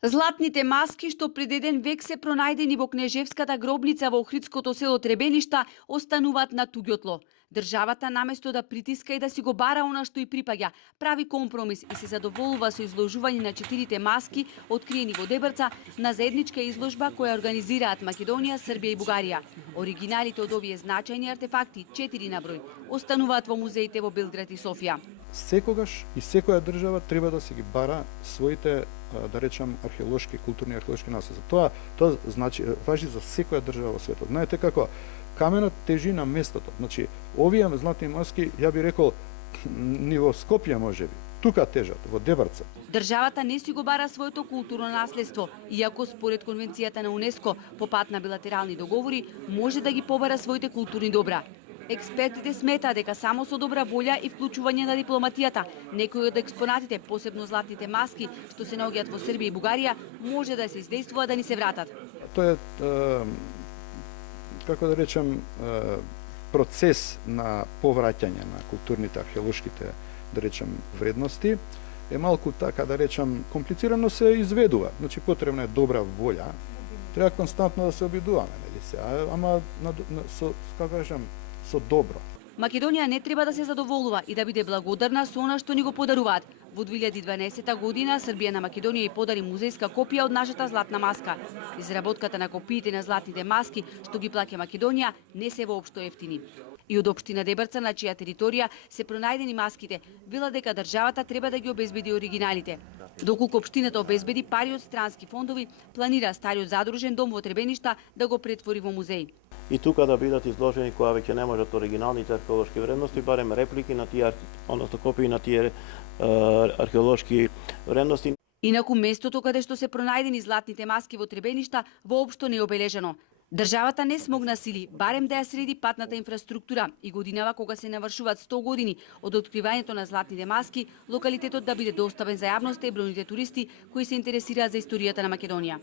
Златните маски што пред еден век се пронајдени во кнежевската гробница во Охридското село Требеништа остануваат на туѓотло. Државата наместо да притиска и да си го бара она што и припаѓа, прави компромис и се задоволува со изложување на 4 маски откриени во Дебрца на заедничка изложба која организираат Македонија, Србија и Бугарија. Оригиналите од овие значајни артефакти, 4 на број, остануваат во музеите во Белград и Софија. Секогаш и секоја држава треба да си ги бара своите, да речам, културни археолошки наследи. Тоа значи важи за секоја држава во светот. Знаете како каменот тежи на местото. Значи, овие златни маски, ја би рекол, ниво Скопје можеби. Тука тежат, во Дебрца. Државата не си го бара своето културно наследство, иако според Конвенцијата на УНЕСКО по пат на билатерални договори може да ги побара своите културни добра. Експертите сметаат дека само со добра волја и вклучување на дипломатијата, некои од експонатите, посебно златните маски, што се наоѓаат во Србија и Бугарија, може да се издействува да ни се вратат. Тоа е, како да речем, процес на повраќање на културните, археолошките, да речем, вредности, е малку така, да речем, комплицирано се изведува. Значи, потребна е добра волја. Треба константно да се обидуваме, нели се? Ама, како да речем, со добро. Македонија не треба да се задоволува и да биде благодарна со она што ни го подаруваат. Во 2012 година Србија на Македонија и подари музејска копија од нашата златна маска. Изработката на копиите на златните маски што ги плаќа Македонија не се воопшто ефтини. И од општина Дебрца, на чија територија се пронајдени маските, вела дека државата треба да ги обезбеди оригиналите. Доколку општината обезбеди пари од странски фондови, планира стариот задружен дом во Требеништа да го претвори во музеј. И тука да бидат изложени кога веќе не можат оригиналните археолошки вредности, барем реплики на тие, односно копии на тие археолошки вредности. Инаку местото каде што се пронајдени златните маски во Требеништа воопшто не е обележено. Државата не смогна сили, барем да ја среди патната инфраструктура и годинава кога се навршуваат 100 години од откривањето на златните маски, локалитетот да биде достапен за јавноста и бројните туристи кои се интересираат за историјата на Македонија.